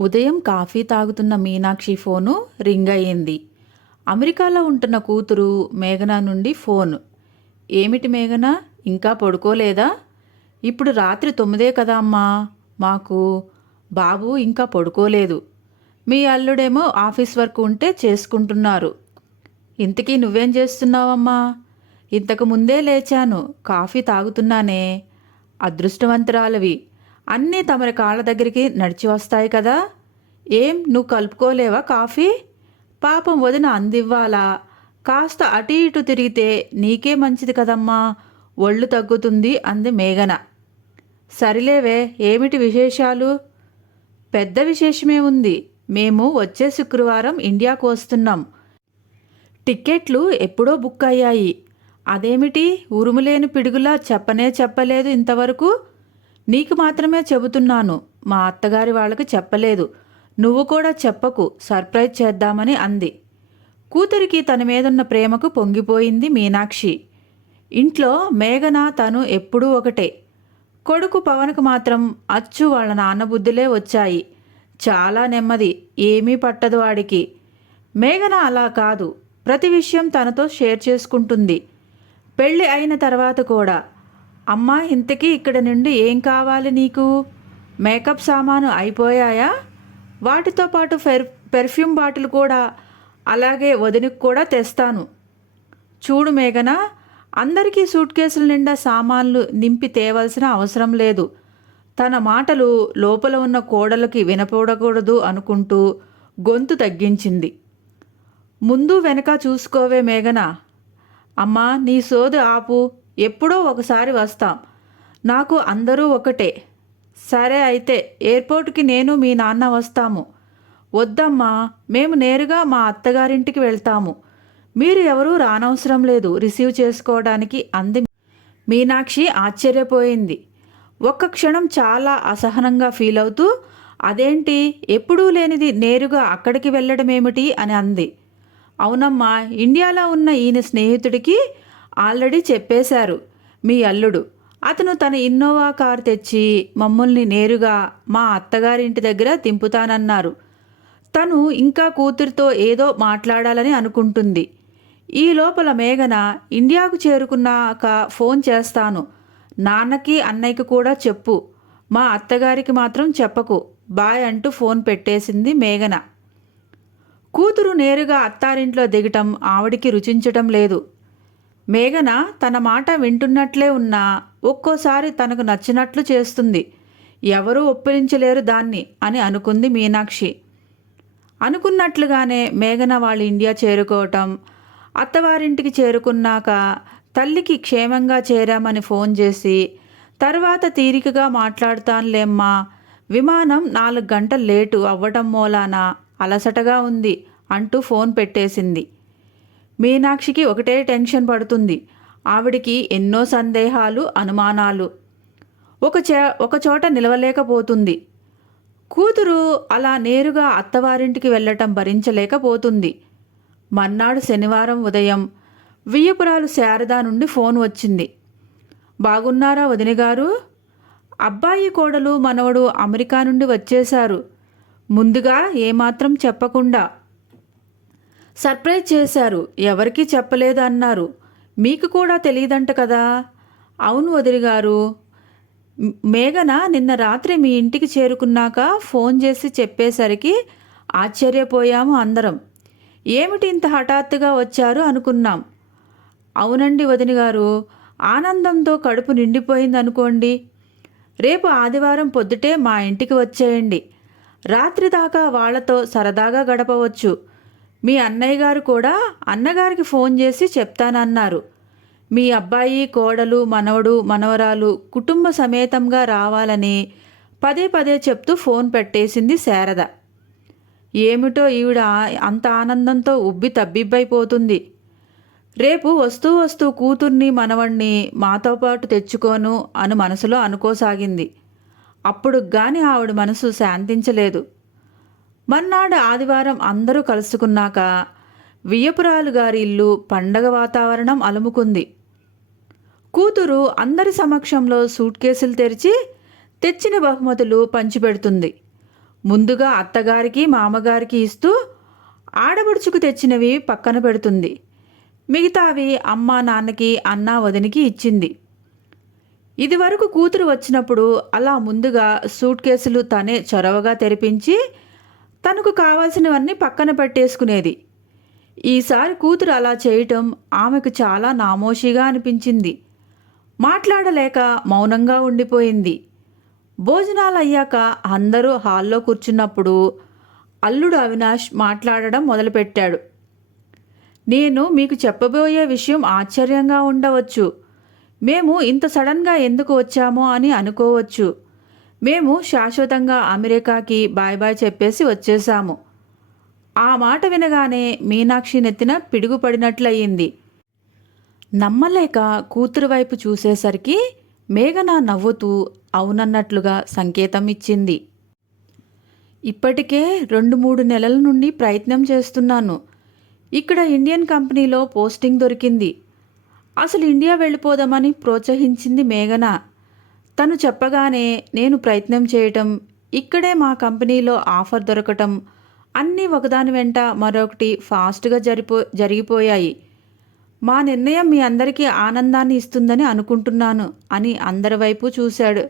ఉదయం కాఫీ తాగుతున్న Meenakshi phone ring అయ్యింది. అమెరికాలో ఉంటున్న కూతురు మేఘన నుండి ఫోన్. ఏమిటి మేఘనా, ఇంకా పడుకోలేదా? ఇప్పుడు రాత్రి 9 కదా అమ్మా. మాకు బాబు ఇంకా పడుకోలేదు. మీ అల్లుడేమో ఆఫీస్ వర్క్ ఉంటే చేసుకుంటున్నారు. ఇంతకీ నువ్వేం చేస్తున్నావమ్మా? ఇంతకు ముందే లేచాను, కాఫీ తాగుతున్నానే. అదృష్టవంతురాలవి. అన్నీ తమరి కాళ్ళ దగ్గరికి నడిచి వస్తాయి కదా. ఏం నువ్వు కలుపుకోలేవా కాఫీ? పాపం వదిన అందివ్వాలా? కాస్త అటు ఇటు తిరిగితే నీకే మంచిది కదమ్మా, ఒళ్ళు తగ్గుతుంది అంది మేఘన. సరిలేవే, ఏమిటి విశేషాలు? పెద్ద విశేషమే ఉంది. మేము వచ్చే శుక్రవారం ఇండియాకు వస్తున్నాం. టిక్కెట్లు ఎప్పుడో బుక్ అయ్యాయి. అదేమిటి ఉరుములేని పిడుగులా చెప్పనే చెప్పలేదు ఇంతవరకు? నీకు మాత్రమే చెబుతున్నాను, మా అత్తగారి వాళ్ళకి చెప్పలేదు. నువ్వు కూడా చెప్పకు, సర్ప్రైజ్ చేద్దామని అంది. కూతురికి తన మీదున్న ప్రేమకు పొంగిపోయింది మీనాక్షి. ఇంట్లో మేఘన తను ఎప్పుడూ ఒకటే. కొడుకు పవన్కు మాత్రం అచ్చు వాళ్ళ నాన్న బుద్ధులే వచ్చాయి. చాలా నెమ్మది, ఏమీ పట్టదు వాడికి. మేఘన అలా కాదు, ప్రతి విషయం తనతో షేర్ చేసుకుంటుంది. పెళ్ళి అయిన తర్వాత కూడా. అమ్మా, ఇంతకీ ఇక్కడ నుండి ఏం కావాలి నీకు? మేకప్ సామాను అయిపోయాయా? వాటితో పాటు పెర్ఫ్యూమ్ బాటిల్ కూడా, అలాగే వదినకు కూడా తెస్తాను. చూడు మేఘన, అందరికీ సూట్ కేసుల నిండా సామాన్లు నింపి తేవలసిన అవసరం లేదు. తన మాటలు లోపల ఉన్న కోడలకి వినపడకూడదు అనుకుంటూ గొంతు తగ్గించింది. ముందు వెనక చూసుకోవే మేఘన. అమ్మా, నీ సోది ఆపు, ఎప్పుడో ఒకసారి వస్తాం. నాకు అందరూ ఒకటే. సరే అయితే ఎయిర్పోర్ట్కి నేను మీ నాన్న వస్తాము. వద్దమ్మా, మేము నేరుగా మా అత్తగారింటికి వెళ్తాము. మీరు ఎవరూ రానవసరం లేదు రిసీవ్ చేసుకోవడానికి అంది. మీనాక్షి ఆశ్చర్యపోయింది. ఒక్క క్షణం చాలా అసహనంగా ఫీల్ అవుతూ, అదేంటి ఎప్పుడూ లేనిది నేరుగా అక్కడికి వెళ్ళడమేమిటి అని అంది. అవునమ్మా, ఇండియాలో ఉన్న ఈయన స్నేహితుడికి ఆల్రెడీ చెప్పేశారు మీ అల్లుడు. అతను తన ఇన్నోవా కారు తెచ్చి మమ్మల్ని నేరుగా మా అత్తగారింటి దగ్గర దింపుతానన్నారు. తను ఇంకా కూతురితో ఏదో మాట్లాడాలని అనుకుంటుంది. ఈ లోపల మేఘన, ఇండియాకు చేరుకున్నాక ఫోన్ చేస్తాను. నాన్నకి అన్నయ్యకి కూడా చెప్పు, మా అత్తగారికి మాత్రం చెప్పకు, బాయ్ అంటూ ఫోన్ పెట్టేసింది మేఘన. కూతురు నేరుగా అత్తారింట్లో దిగటం ఆవిడికి రుచించటం లేదు. మేఘన తన మాట వింటున్నట్లే ఉన్నా ఒక్కోసారి తనకు నచ్చినట్లు చేస్తుంది. ఎవరూ ఒప్పించలేరు దాన్ని అని అనుకుంది మీనాక్షి. అనుకున్నట్లుగానే మేఘన వాళ్ళ ఇండియా చేరుకోవటం, అత్తవారింటికి చేరుకున్నాక తల్లికి క్షేమంగా చేరామని ఫోన్ చేసి, తర్వాత తీరికగా మాట్లాడుతానులేమ్మా, విమానం 4 గంటలు లేటు అవ్వటం మూలాన అలసటగా ఉంది అంటూ ఫోన్ పెట్టేసింది. మీనాక్షికి ఒకటే టెన్షన్ పడుతుంది. ఆవిడికి ఎన్నో సందేహాలు, అనుమానాలు. ఒక చోట నిలవలేకపోతుంది. కూతురు అలా నేరుగా అత్తవారింటికి వెళ్ళటం భరించలేకపోతుంది. మర్నాడు శనివారం ఉదయం వియ్యపురాలు శారద నుండి ఫోన్ వచ్చింది. బాగున్నారా వదినగారు? అబ్బాయి కోడలు మనవడు అమెరికా నుండి వచ్చేశారు. ముందుగా ఏమాత్రం చెప్పకుండా సర్ప్రైజ్ చేశారు. ఎవరికీ చెప్పలేదు అన్నారు. మీకు కూడా తెలియదంట కదా? అవును వదినగారు. మేఘన నిన్న రాత్రి మీ ఇంటికి చేరుకున్నాక ఫోన్ చేసి చెప్పేసరికి ఆశ్చర్యపోయాము అందరం. ఏమిటి ఇంత హఠాత్తుగా వచ్చారు అనుకున్నాం. అవునండి వదినగారు, ఆనందంతో కడుపు నిండిపోయిందనుకోండి. రేపు ఆదివారం పొద్దుటే మా ఇంటికి వచ్చేయండి. రాత్రి దాకా వాళ్లతో సరదాగా గడపవచ్చు. మీ అన్నయ్య గారు కూడా అన్నగారికి ఫోన్ చేసి చెప్తానన్నారు. మీ అబ్బాయి, కోడలు, మనవడు, మనవరాలు కుటుంబ సమేతంగా రావాలని పదే పదే చెప్తూ ఫోన్ పెట్టేసింది శారద. ఏమిటో ఈవిడ అంత ఆనందంతో ఉబ్బి తబ్బిబ్బైపోతుంది. రేపు వస్తూ కూతుర్ని మనవణ్ణి మాతో పాటు తెచ్చుకోను అని మనసులో అనుకోసాగింది. అప్పుడు గాని ఆవిడ మనసు శాంతించలేదు. మర్నాడు ఆదివారం అందరూ కలుసుకున్నాక వియ్యపురాలు గారి ఇల్లు పండగ వాతావరణం అలుముకుంది. కూతురు అందరి సమక్షంలో సూట్ కేసులు తెరిచి తెచ్చిన బహుమతులు పంచిపెడుతుంది. ముందుగా అత్తగారికి మామగారికి ఇస్తూ ఆడబడుచుకు తెచ్చినవి పక్కన పెడుతుంది. మిగతావి అమ్మా నాన్నకి అన్నా వదినికి ఇచ్చింది. ఇదివరకు కూతురు వచ్చినప్పుడు అలా ముందుగా సూట్ కేసులు తనే చొరవగా తెరిపించి తనకు కావాల్సినవన్నీ పక్కన పెట్టేసుకునేది. ఈసారి కూతురు అలా చేయటం ఆమెకు చాలా నామోషిగా అనిపించింది. మాట్లాడలేక మౌనంగా ఉండిపోయింది. భోజనాలయ్యాక అందరూ హాల్లో కూర్చున్నప్పుడు అల్లుడు అవినాష్ మాట్లాడడం మొదలుపెట్టాడు. నేను మీకు చెప్పబోయే విషయం ఆశ్చర్యంగా ఉండవచ్చు. మేము ఇంత సడన్గా ఎందుకు వచ్చామో అని అనుకోవచ్చు. మేము శాశ్వతంగా అమెరికాకి బాయ్ బాయ్ చెప్పేసి వచ్చేశాము. ఆ మాట వినగానే మీనాక్షి నెత్తిన పిడుగు పడినట్లయింది. నమ్మలేక కూతురు వైపు చూసేసరికి మేఘన నవ్వుతూ అవునన్నట్లుగా సంకేతం ఇచ్చింది. ఇప్పటికే 2-3 నెలల నుండి ప్రయత్నం చేస్తున్నాను. ఇక్కడ ఇండియన్ కంపెనీలో పోస్టింగ్ దొరికింది. అసలు ఇండియా వెళ్ళిపోదామని ప్రోత్సహించింది మేఘన. తను చెప్పగానే నేను ప్రయత్నం చేయటం, ఇక్కడే మా కంపెనీలో ఆఫర్ దొరకటం అన్నీ ఒకదాని వెంట మరొకటి ఫాస్ట్గా జరిగిపోయాయి. మా నిర్ణయం మీ అందరికీ ఆనందాన్ని ఇస్తుందని అనుకుంటున్నాను అని అందరి వైపు చూశాడు.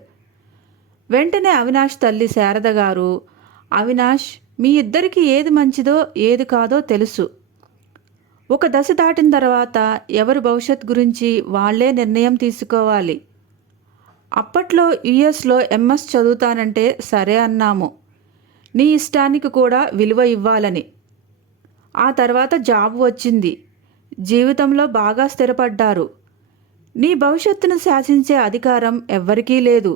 వెంటనే అవినాష్ తల్లి శారద గారు, అవినాష్, మీ ఇద్దరికీ ఏది మంచిదో ఏది కాదో తెలుసు. ఒక దశ దాటిన తర్వాత ఎవరి భవిష్యత్ గురించి వాళ్లే నిర్ణయం తీసుకోవాలి. అప్పట్లో యుఎస్లో ఎంఎస్ చదువుతానంటే సరే అన్నాము. నీ ఇష్టానికి కూడా విలువ ఇవ్వాలని. ఆ తర్వాత జాబ్ వచ్చింది. జీవితంలో బాగా స్థిరపడ్డారు. నీ భవిష్యత్తును శాసించే అధికారం ఎవ్వరికీ లేదు.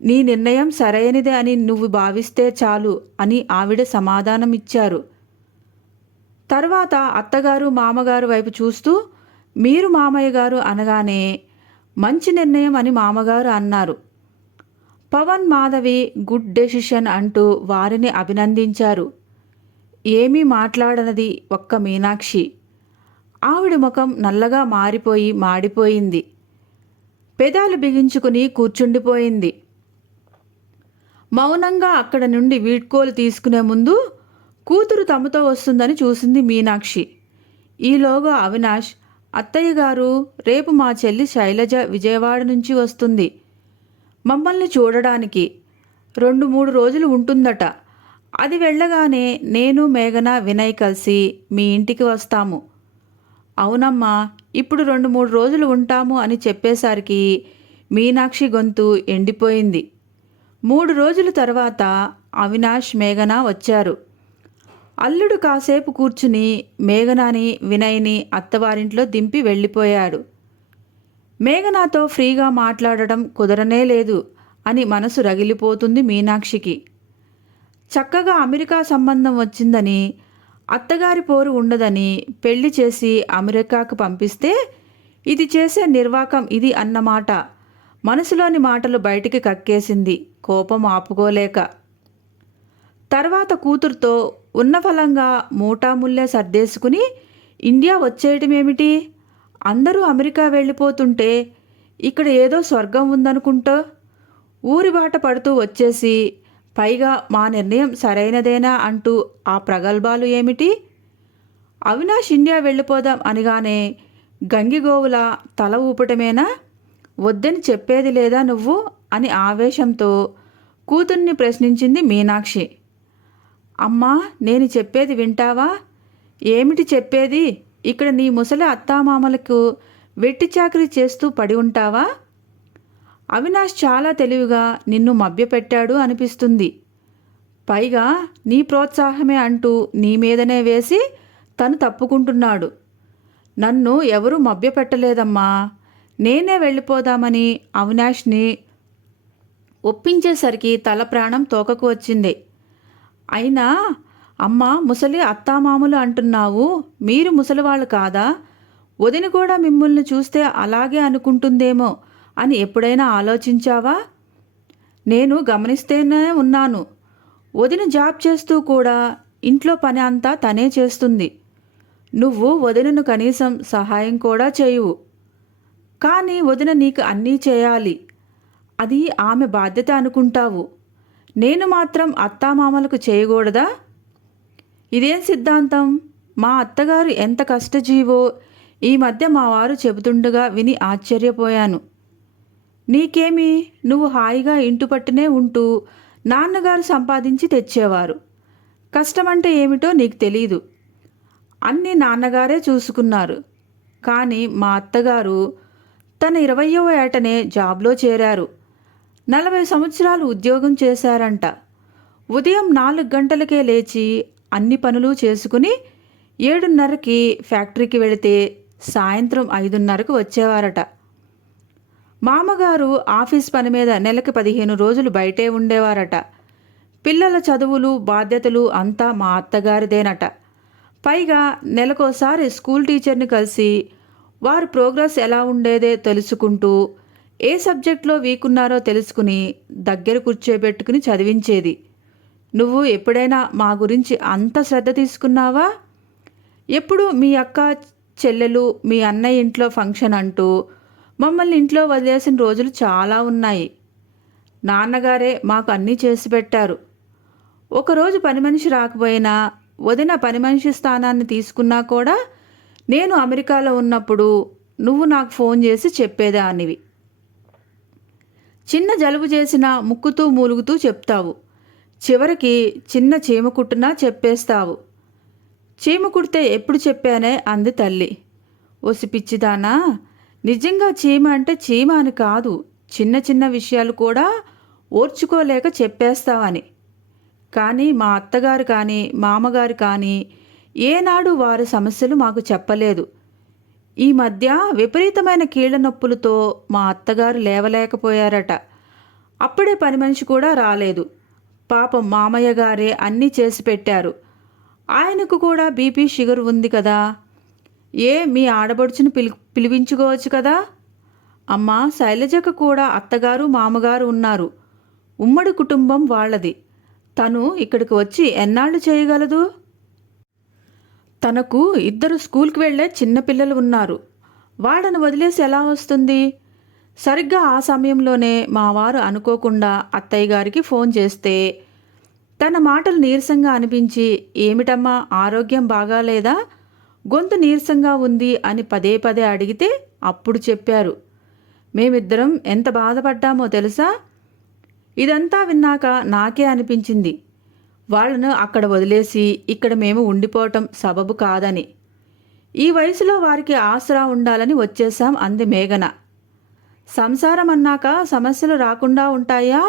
నీ నిర్ణయం సరైనదే అని నువ్వు భావిస్తే చాలు అని ఆవిడ సమాధానం ఇచ్చారు. తర్వాత అత్తగారు మామగారు వైపు చూస్తూ మీరు మామయ్య గారు అనగానే మంచి నిర్ణయం అని మామగారు అన్నారు. పవన్ మాధవి గుడ్ డెసిషన్ అంటూ వారిని అభినందించారు. ఏమీ మాట్లాడనది ఒక్క మీనాక్షి. ఆవిడ ముఖం నల్లగా మాడిపోయింది. పెదాలు బిగించుకుని కూర్చుండిపోయింది. మౌనంగా అక్కడ నుండి వీడ్కోలు తీసుకునే ముందు కూతురు తమతో వస్తుందని చూసింది మీనాక్షి. ఈలోగా అవినాష్, అత్తయ్య గారు, రేపు మా చెల్లి శైలజ విజయవాడ నుంచి వస్తుంది మమ్మల్ని చూడడానికి. 2-3 రోజులు ఉంటుందట. అది వెళ్ళగానే నేను మేఘన వినయ్ కలిసి మీ ఇంటికి వస్తాము. అవునమ్మా, ఇప్పుడు 2-3 రోజులు ఉంటాము అని చెప్పేసరికి మీనాక్షి గొంతు ఎండిపోయింది. 3 రోజుల తర్వాత అవినాష్ మేఘన వచ్చారు. అల్లుడు కాసేపు కూర్చుని మేఘనాని వినయ్ని అత్తవారింట్లో దింపి వెళ్ళిపోయాడు. మేఘనాతో ఫ్రీగా మాట్లాడడం కుదరనే లేదు అని మనసు రగిలిపోతుంది మీనాక్షికి. చక్కగా అమెరికా సంబంధం వచ్చిందని, అత్తగారి పోరు ఉండదని పెళ్లి చేసి అమెరికాకు పంపిస్తే ఇది చేసే నిర్వాకం ఇది అన్నమాట. మనసులోని మాటలు బయటికి కక్కేసింది కోపం ఆపుకోలేక. తర్వాత కూతురుతో ఉన్న ఫలంగా మూటాముల్లే సర్దేసుకుని ఇండియా వచ్చేయటమేమిటి? అందరూ అమెరికా వెళ్ళిపోతుంటే ఇక్కడ ఏదో స్వర్గం ఉందనుకుంటా ఊరి బాట పడుతూ వచ్చేసి పైగా మా నిర్ణయం సరైనదేనా అంటూ ఆ ప్రగల్భాలు ఏమిటి? అవినాష్ ఇండియా వెళ్ళిపోదాం అనగానే గంగిగోవులా తల ఊపటమేనా? వద్దని చెప్పేది లేదా నువ్వు అని ఆవేశంతో కూతుర్ని ప్రశ్నించింది మీనాక్షి. అమ్మా, నేను చెప్పేది వింటావా? ఏమిటి చెప్పేది? ఇక్కడ నీ ముసలి అత్తామామలకు వెట్టి చాకరీ చేస్తూ పడి ఉంటావా? అవినాష్ చాలా తెలివిగా నిన్ను మభ్యపెట్టాడు అనిపిస్తుంది. పైగా నీ ప్రోత్సాహమే అంటూ నీ మీదనే వేసి తను తప్పుకుంటున్నాడు. నన్ను ఎవరూ మభ్యపెట్టలేదమ్మా. నేనే వెళ్ళిపోదామని అవినాష్ని ఒప్పించేసరికి తల ప్రాణం తోకకు వచ్చింది. అయినా అమ్మ, ముసలి అత్తామామలు అంటున్నావు, మీరు ముసలివాళ్ళు కాదా? వదిన కూడా మిమ్మల్ని చూస్తే అలాగే అనుకుంటుందేమో అని ఎప్పుడైనా ఆలోచించావా? నేను గమనిస్తేనే ఉన్నాను. వదిన జాబ్ చేస్తూ కూడా ఇంట్లో పని అంతా తనే చేస్తుంది. నువ్వు వదినను కనీసం సహాయం కూడా చేయవు. కానీ వదిన నీకు అన్నీ చేయాలి. అది ఆమె బాధ్యత అనుకుంటావు. నేను మాత్రం అత్తామామలకు చేయకూడదా? ఇదేం సిద్ధాంతం? మా అత్తగారు ఎంత కష్టజీవో ఈ మధ్య మా వారు చెబుతుండగా విని ఆశ్చర్యపోయాను. నీకేమి, నువ్వు హాయిగా ఇంటి పట్టునే ఉంటూ నాన్నగారు సంపాదించి తెచ్చేవారు. కష్టమంటే ఏమిటో నీకు తెలీదు. అన్నీ నాన్నగారే చూసుకున్నారు. కానీ మా అత్తగారు తన 20వ ఏటనే జాబ్లో చేరారు. 40 సంవత్సరాలు ఉద్యోగం చేశారంట. ఉదయం 4 గంటలకే లేచి అన్ని పనులు చేసుకుని 7:30కి ఫ్యాక్టరీకి వెళితే సాయంత్రం 5:30కు వచ్చేవారట. మామగారు ఆఫీస్ పని మీద నెలకు 15 రోజులు బయటే ఉండేవారట. పిల్లల చదువులు బాధ్యతలు అంతా మా అత్తగారిదేనట. పైగా నెలకోసారి స్కూల్ టీచర్ని కలిసి వారి ప్రోగ్రెస్ ఎలా ఉండేదే తెలుసుకుంటూ ఏ సబ్జెక్ట్లో వీక్ ఉన్నారో తెలుసుకుని దగ్గర కూర్చోబెట్టుకుని చదివించేది. నువ్వు ఎప్పుడైనా మా గురించి అంత శ్రద్ధ తీసుకున్నావా? ఎప్పుడు మీ అక్క చెల్లెలు మీ అన్నయ్య ఇంట్లో ఫంక్షన్ అంటూ మమ్మల్ని ఇంట్లో వదిలేసిన రోజులు చాలా ఉన్నాయి. నాన్నగారే మాకు అన్నీ చేసి పెట్టారు. ఒకరోజు పని మనిషి రాకపోయినా వదిన పని మనిషి స్థానాన్ని తీసుకున్నా కూడా నేను అమెరికాలో ఉన్నప్పుడు నువ్వు నాకు ఫోన్ చేసి చెప్పేదానివి. చిన్న జలుబు చేసినా ముక్కుతూ మూలుగుతూ చెప్తావు. చివరికి చిన్న చీమ కుట్టినా చెప్పేస్తావు. చీమ కుడితే ఎప్పుడు చెప్పానే అంది తల్లి. ఓసి పిచ్చిదానా, నిజంగా చీమ అంటే చీమ అని కాదు, చిన్న చిన్న విషయాలు కూడా ఓర్చుకోలేక చెప్పేస్తావని. కానీ మా అత్తగారు కానీ మామగారు కానీ ఏనాడు వారి సమస్యలు మాకు చెప్పలేదు. ఈ మధ్య విపరీతమైన కీళ్ళ నొప్పులతో మా అత్తగారు లేవలేకపోయారట. అప్పుడే పని మనిషి కూడా రాలేదు. పాపం మామయ్య గారే అన్నీ చేసి పెట్టారు. ఆయనకు కూడా బీపీ షుగర్ ఉంది కదా. మీ ఆడబడుచును పిలిపించుకోవచ్చు కదా. అమ్మ శైలజకు కూడా అత్తగారు మామగారు ఉన్నారు. ఉమ్మడి కుటుంబం వాళ్ళది. తను ఇక్కడికి వచ్చి ఎన్నాళ్ళు చేయగలదు? తనకు 2 స్కూల్కి వెళ్ళే చిన్నపిల్లలు ఉన్నారు. వాళ్ళను వదిలేసి ఎలా వస్తుంది? సరిగ్గా ఆ సమయంలోనే మా వారు అనుకోకుండా అత్తయ్య గారికి ఫోన్ చేస్తే తన మాటలు నీరసంగా అనిపించి, ఏమిటమ్మా ఆరోగ్యం బాగాలేదా, గొంతు నీరసంగా ఉంది అని పదే పదే అడిగితే అప్పుడు చెప్పారు. మేమిద్దరం ఎంత బాధపడ్డామో తెలుసా? ఇదంతా విన్నాక నాకే అనిపించింది వాళ్ళను అక్కడ వదిలేసి ఇక్కడ మేము ఉండిపోవటం సబబు కాదని. ఈ వయసులో వారికి ఆసరా ఉండాలని వచ్చేశాం అంది మేఘన. సంసారం అన్నాక సమస్యలు రాకుండా ఉంటాయా?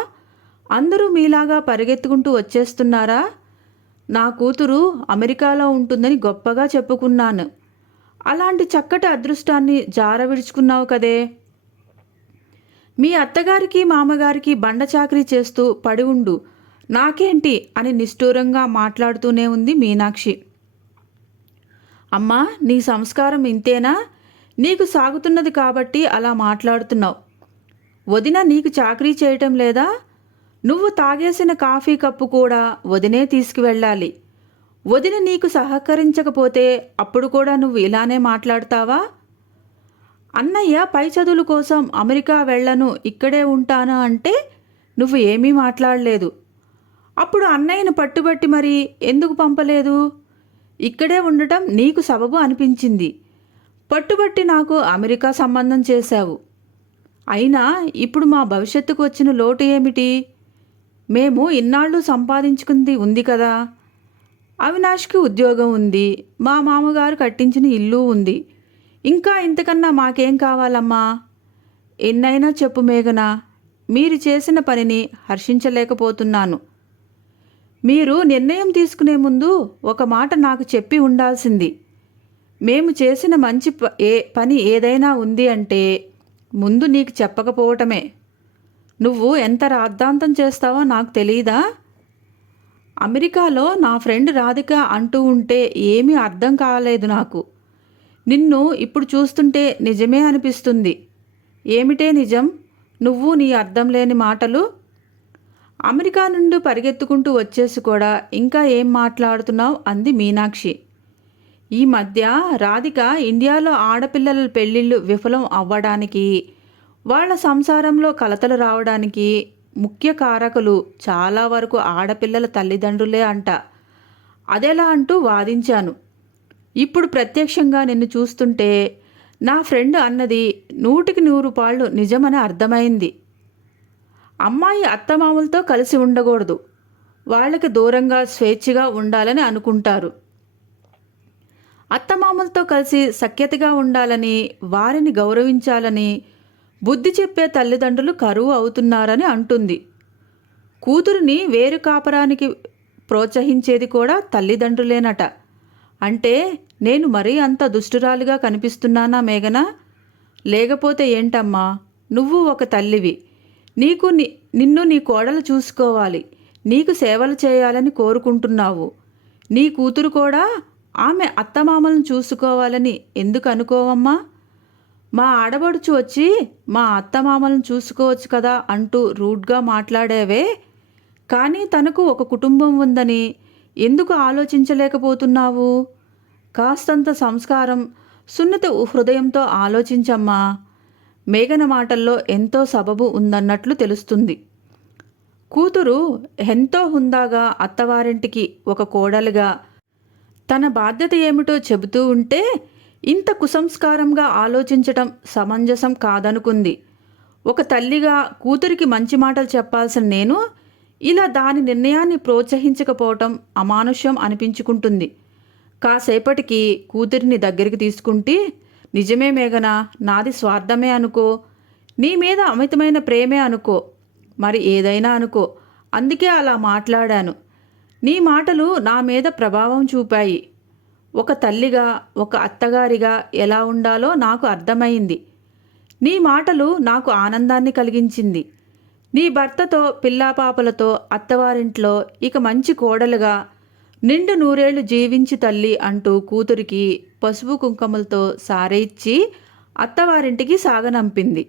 అందరూ మీలాగా పరిగెత్తుకుంటూ వచ్చేస్తున్నారా? నా కూతురు అమెరికాలో ఉంటుందని గొప్పగా చెప్పుకున్నాను. అలాంటి చక్కటి అదృష్టాన్ని జార విడుచుకున్నావు కదే. మీ అత్తగారికి మామగారికి బండ చాకరీ చేస్తూ పడి ఉండు, నాకేంటి అని నిష్ఠూరంగా మాట్లాడుతూనే ఉంది మీనాక్షి. అమ్మా, నీ సంస్కారం ఇంతేనా? నీకు సాగుతున్నది కాబట్టి అలా మాట్లాడుతున్నావు. వదిన నీకు చాకరీ చేయటం లేదా? నువ్వు తాగేసిన కాఫీ కప్పు కూడా వదినే తీసుకువెళ్ళాలి. వదిన నీకు సహకరించకపోతే అప్పుడు కూడా నువ్వు ఇలానే మాట్లాడతావా? అన్నయ్య పై చదువుల కోసం అమెరికా వెళ్ళను, ఇక్కడే ఉంటాను అంటే నువ్వు ఏమీ మాట్లాడలేదు. అప్పుడు అన్నయ్యను పట్టుబట్టి మరి ఎందుకు పంపలేదు? ఇక్కడే ఉండటం నీకు సబబు అనిపించింది. పట్టుబట్టి నాకు అమెరికా సంబంధం చేశావు. అయినా ఇప్పుడు మా భవిష్యత్తుకు వచ్చిన లోటు ఏమిటి? మేము ఇన్నాళ్ళు సంపాదించుకుంది ఉంది కదా. అవినాష్కి ఉద్యోగం ఉంది, మా మామగారు కట్టించిన ఇల్లు ఉంది. ఇంకా ఇంతకన్నా మాకేం కావాలమ్మా? ఎన్నైనా చెప్పు మేఘన, మీరు చేసిన పనిని హర్షించలేకపోతున్నాను. మీరు నిర్ణయం తీసుకునే ముందు ఒక మాట నాకు చెప్పి ఉండాల్సింది. మేము చేసిన మంచి పని ఏదైనా ఉంది అంటే ముందు నీకు చెప్పకపోవటమే. నువ్వు ఎంత రాద్ధాంతం చేస్తావో నాకు తెలీదా? అమెరికాలో నా ఫ్రెండ్ రాధిక అంటూ ఉంటే ఏమీ అర్థం కాలేదు నాకు. నిన్ను ఇప్పుడు చూస్తుంటే నిజమే అనిపిస్తుంది. ఏమిటే నిజం? నువ్వు నీ అర్థం లేని మాటలు. అమెరికా నుండి పరిగెత్తుకుంటూ వచ్చేసి కూడా ఇంకా ఏం మాట్లాడుతున్నావు అంది మీనాక్షి. ఈ మధ్య రాధిక ఇండియాలో ఆడపిల్లల పెళ్ళిళ్ళు విఫలం అవ్వడానికి, వాళ్ళ సంసారంలో కలతలు రావడానికి ముఖ్య కారకులు చాలా వరకు ఆడపిల్లల తల్లిదండ్రులే అంట. అదెలా అంటూ వాదించాను. ఇప్పుడు ప్రత్యక్షంగా నిన్ను చూస్తుంటే నా ఫ్రెండ్ అన్నది 100% నిజమని అర్థమైంది. అమ్మాయి అత్తమామలతో కలిసి ఉండకూడదు, వాళ్ళకి దూరంగా స్వేచ్ఛగా ఉండాలని అనుకుంటారు. అత్తమామలతో కలిసి సఖ్యతగా ఉండాలని, వారిని గౌరవించాలని బుద్ధి చెప్పే తల్లిదండ్రులు కరువు అవుతున్నారని అంటుంది. కూతురిని వేరు కాపరానికి ప్రోత్సహించేది కూడా తల్లిదండ్రులేనట. అంటే నేను మరీ అంత దుష్టురాలిగా కనిపిస్తున్నానా మేఘన? లేకపోతే ఏంటమ్మా, నువ్వు ఒక తల్లివి. నీకు నిన్ను నీ కోడలు చూసుకోవాలి, నీకు సేవలు చేయాలని కోరుకుంటున్నావు. నీ కూతురు కూడా ఆమె అత్తమామలను చూసుకోవాలని ఎందుకు అనుకోవమ్మా? మా ఆడబడుచు వచ్చి మా అత్తమామలను చూసుకోవచ్చు కదా అంటూ రూడ్గా మాట్లాడేవే, కానీ తనకు ఒక కుటుంబం ఉందని ఎందుకు ఆలోచించలేకపోతున్నావు? కాస్తంత సంస్కారం, సున్నిత హృదయంతో ఆలోచించమ్మా. మేఘన మాటల్లో ఎంతో సబబు ఉందన్నట్లు తెలుస్తుంది. కూతురు ఎంతో హుందాగా అత్తవారింటికి ఒక కోడలుగా తన బాధ్యత ఏమిటో చెబుతూ ఉంటే ఇంత కుసంస్కారంగా ఆలోచించటం సమంజసం కాదనుకుంది. ఒక తల్లిగా కూతురికి మంచి మాటలు చెప్పాల్సిన నేను ఇలా దాని నిర్ణయాన్ని ప్రోత్సహించకపోవటం అమానుష్యం అనిపించుకుంటుంది. కాసేపటికి కూతురిని దగ్గరికి తీసుకుంటే, నిజమే మేఘన, నాది స్వార్థమే అనుకో, నీ మీద అమితమైన ప్రేమే అనుకో, మరి ఏదైనా అనుకో, అందుకే అలా మాట్లాడాను. నీ మాటలు నా మీద ప్రభావం చూపాయి. ఒక తల్లిగా, ఒక అత్తగారిగా ఎలా ఉండాలో నాకు అర్థమైంది. నీ మాటలు నాకు ఆనందాన్ని కలిగించింది. నీ భర్తతో పిల్లాపాపలతో అత్తవారింట్లో ఇక మంచి కోడలుగా నిండు నూరేళ్లు జీవించి తల్లి అంటూ కూతురికి పసుపు కుంకుమలతో సారే ఇచ్చి అత్తవారింటికి సాగనంపింది.